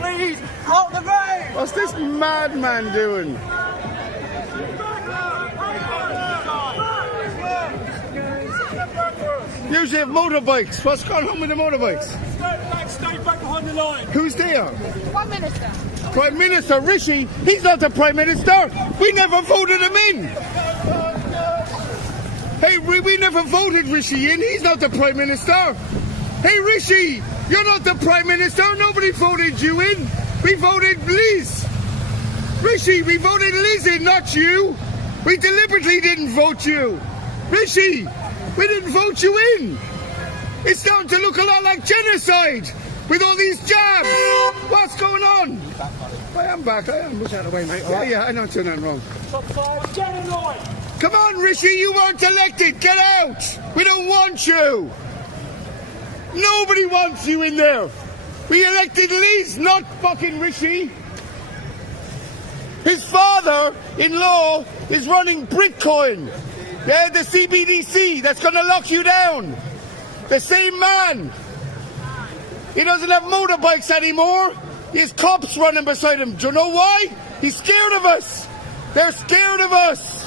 Please, out the way! What's this madman doing? Usually have motorbikes. What's going on with the motorbikes? Stay back behind the line. Who's there? Prime Minister. Prime Minister Rishi. He's not the Prime Minister. We never voted him in. Hey, we never voted Rishi in. He's not the Prime Minister. Hey, Rishi, you're not the Prime Minister. Nobody voted you in. We voted Liz. Rishi, we voted Liz in, not you. We deliberately didn't vote you. Rishi, we didn't vote you in. It's starting to look a lot like genocide with all these jabs. What's going on? I am back. I am. Look out of the way, mate. Yeah, I know I'm doing nothing wrong. Get in line. Come on, Rishi, you weren't elected. Get out. We don't want you. Nobody wants you in there. We elected Liz, not fucking Rishi. His father-in-law is running Bitcoin. Yeah, the CBDC, that's going to lock you down. The same man. He doesn't have motorbikes anymore. He has cops running beside him. Do you know why? He's scared of us. They're scared of us.